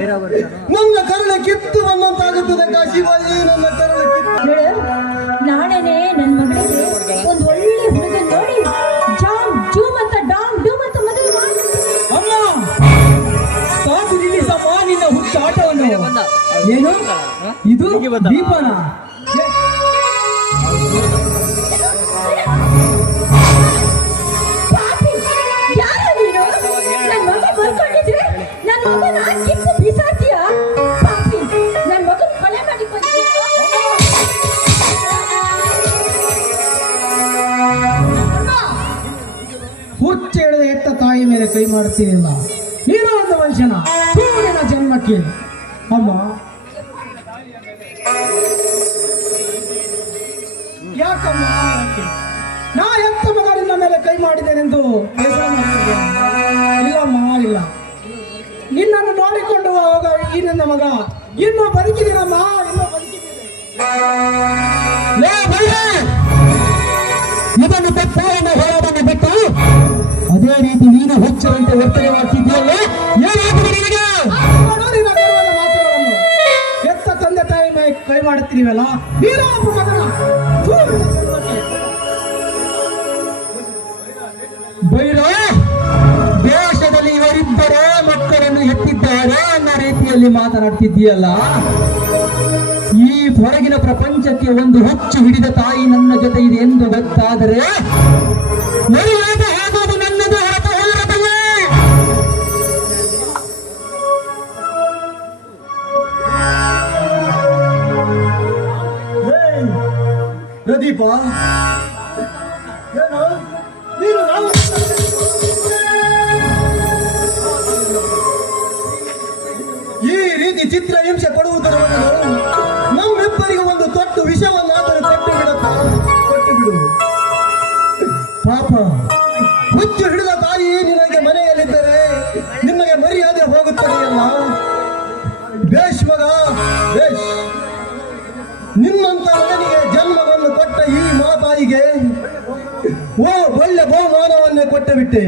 ನನ್ನ ಕರುಳು ಕಿತ್ತು ಬಂದಂತಾಗುತ್ತದೆ ಕಾಶಿಬಾಯಿ. ನನ್ನ ಕರುಳು ಕಿತ್ತು ನಾಳೆನೆ ನನ್ನ ಮಗಳಿಗೆ ಒಂದು ಒಳ್ಳೆ ಹುಡುಗ ನೋಡಿ ಜಾಮ್ ಜೂಮ್ ಅಂತ ಡಾಮ್ ಡೂಮ್ ಅಂತ ಮದುವೆ ಮಾಡಿ. ಅಮ್ಮ ಸಾಕು ನಿಲ್ಲಿಸಮ್ಮ ನಿನ್ನ ಹುಚ್ಚ ಆಟವನ್ನು. ಏನು ಇದು ದೀಪನ? ಹುಚ್ಚ ಹಿಡಿದ ಎತ್ತ ತಾಯಿ ಮೇಲೆ ಕೈ ಮಾಡುತ್ತೀನಿಲ್ಲ. ನೀನು ಒಂದು ಮನುಷ್ಯನ ಸೂರ್ಯನ ಜನ್ಮಕ್ಕೆ. ಅಮ್ಮ ಯಾಕಮ್ಮ ನಾ ಎತ್ತ ಮಗ ನಿನ್ನ ಮೇಲೆ ಕೈ ಮಾಡಿದ್ದೇನೆಂದು ಇಲ್ಲಮ್ಮ ಇಲ್ಲ. ನಿನ್ನನ್ನು ನೋಡಿಕೊಂಡು ಹೋಗ ಈ ನನ್ನ ಮಗ ಇನ್ನೂ ಬದುಕಿದ್ದೀರಮ್ಮ, ಇನ್ನೂ ಇದನ್ನು ತಪ್ಪನ್ನು ಹೊರವನ್ನು ಬಿಟ್ಟು ಅದೇ ರೀತಿ ನೀನು ಹುಚ್ಚರಂತೆ ವರ್ತನೆ ಮಾಡ್ತಿದ್ದೀಯಲ್ಲ. ಮಾತುಗಳನ್ನು ಎತ್ತ ತಂದೆ ತಾಯಿ ಮೇಲೆ ಕೈ ಮಾಡುತ್ತೀವಲ್ಲ. ಬೈರ ದೇಶದಲ್ಲಿ ಇವರಿಬ್ಬರೇ ಮಕ್ಕಳನ್ನು ಎತ್ತಿದ್ದಾರೆ ಅನ್ನೋ ರೀತಿಯಲ್ಲಿ ಮಾತನಾಡ್ತಿದ್ದೀಯಲ್ಲ. ಈ ಹೊರಗಿನ ಪ್ರಪಂಚಕ್ಕೆ ಒಂದು ಹುಚ್ಚು ಹಿಡಿದ ತಾಯಿ ನನ್ನ ಜೊತೆ ಇದೆ ಎಂದು ಗೊತ್ತಾದರೆ ಆಗೋದು ನನ್ನದು ಹೊರತು ಹೋಗಿರಬಲ್ಲೆ. ಪ್ರದೀಪ ನೀನು ಈ ರೀತಿ ಚಿತ್ರ ಹಿಂಸೆ ಕೊಡುವುದರ ಬದಲು ನಮ್ಮಿಬ್ಬರಿಗೆ ಒಂದು ತೊಟ್ಟು ವಿಷವನ್ನಾದರೂ ಕೊಟ್ಟು ಬಿಡು. ಪಾಪ ಹುಚ್ಚು ಹಿಡಿದ ತಾಯಿ ನಿನಗೆ ಮನೆಯಲ್ಲಿದ್ದರೆ ನಿಮಗೆ ಮರ್ಯಾದೆ ಹೋಗುತ್ತದೆಯಲ್ಲ. ಬೇಷ್ ಮಗ ಬೇಷ್. ನಿನ್ನಂತ ಮಗನಿಗೆ ಜನ್ಮವನ್ನು ಕೊಟ್ಟ ಈ ಮಾತಾಯಿಗೆ ಒಳ್ಳೆ ಬಹುಮಾನವನ್ನೇ ಕೊಟ್ಟು ಬಿಟ್ಟೆ.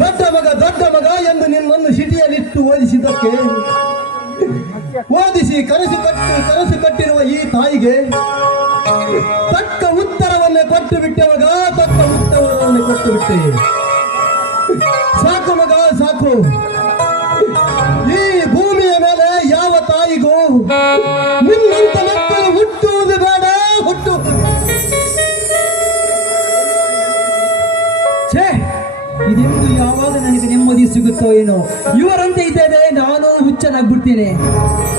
ದೊಡ್ಡ ಮಗ ಎಂದು ನಿನ್ನನ್ನು ಸಿಟಿಯಲ್ಲಿಟ್ಟು ಓದಿಸಿ ಕನಸು ಕಟ್ಟಿರುವ ಈ ತಾಯಿಗೆ ತಕ್ಕ ಉತ್ತರವನ್ನೇ ಕೊಟ್ಟು ಬಿಟ್ಟೆ ಮಗ, ತಕ್ಕ ಉತ್ತರವನ್ನೇ ಕೊಟ್ಟು ಬಿಟ್ಟೆ. ಸಾಕು ಮಗ ಸಾಕು. ಈ ಭೂಮಿಯ ಮೇಲೆ ಯಾವ ತಾಯಿಗೂ ನಿನ್ನಂತ ಮಕ್ಕಳು ಹುಟ್ಟುವುದು ಬೇಡ. ಇದೆಂದು ಯಾವಾಗ ನನಗೆ ನೆಮ್ಮದಿ ಸಿಗುತ್ತೋ ಏನೋ. ಇವರಂತೆ ಇದ್ದೇನೆ ನಾನು ಹುಚ್ಚನಾಗ್ಬಿಡ್ತೇನೆ.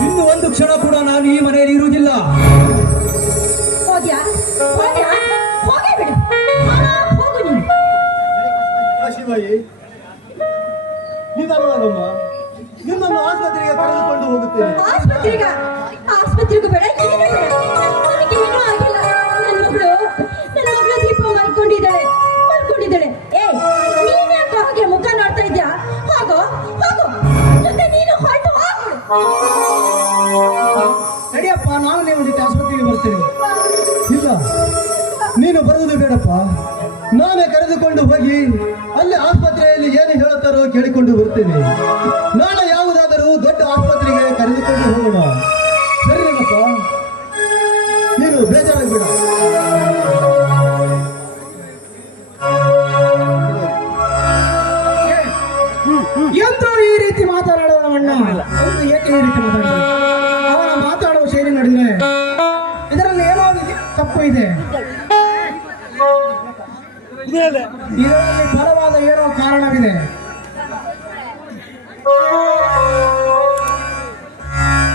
ಇನ್ನು ಒಂದು ಕ್ಷಣ ಕೂಡ ನಾನು ಈ ಮನೆಯಲ್ಲಿ ಇರುವುದಿಲ್ಲ. ಕಾಶಿಬಾಯಿ ನಿಧಾನವಾಗಮ್ಮ, ನಿನ್ನನ್ನು ಆಸ್ಪತ್ರೆಗೆ ಕರೆದುಕೊಂಡು ಹೋಗುತ್ತೇನೆ. ಆಸ್ಪತ್ರೆಗೂ ಬೇಡ, ಏನೂ ಆಗಿಲ್ಲ. ನನ್ನ ಮಗಳು ದೀಪ ಮಲ್ಕೊಂಡಿದ್ದಾಳೆ. ಹಾಗೆ ಮುಖ ನೋಡ್ತಾ ಇದ್ಯಾ? ಹೋಗೋ ಜೊತೆ ನೀನು ಹೊರಟು ಹೋಗ್ಬಿಡು. ನಡಿಯಪ್ಪ, ನಾನು ನಿಮ್ಮ ಜೊತೆ ಆಸ್ಪತ್ರೆಗೆ ಬರ್ತೇನೆ. ಇಲ್ಲ, ನೀನು ಬರುವುದು ಬೇಡಪ್ಪ. ನಾನೇ ಕರೆದುಕೊಂಡು ಹೋಗಿ ಅಲ್ಲಿ ಆಸ್ಪತ್ರೆಯಲ್ಲಿ ಏನು ಹೇಳುತ್ತಾರೋ ಕೇಳಿಕೊಂಡು ಬರ್ತೇನೆ. ನಾಳೆ ಯಾವುದಾದರೂ ದೊಡ್ಡ ಆಸ್ಪತ್ರೆಗೆ ಕರೆದುಕೊಂಡು ಹೋಗೋಣ. ಸರಿನಪ್ಪ, ನೀನು ಬೇಜಾರಾಗಬೇಡ. ಎಂದು ಈ ರೀತಿ ಮಾತನಾಡೋಣ ಏಕೆ ಈ ರೀತಿ ಮಾತಾಡ? ಅವನ ಮಾತಾಡುವ ಶೈಲಿ ನೋಡಿದ್ರೆ ಇದರಲ್ಲಿ ಏನೋ ತಪ್ಪು ಇದೆ. ಇದರಲ್ಲಿ ಬಲವಾದ ಏನೋ ಕಾರಣವಿದೆ.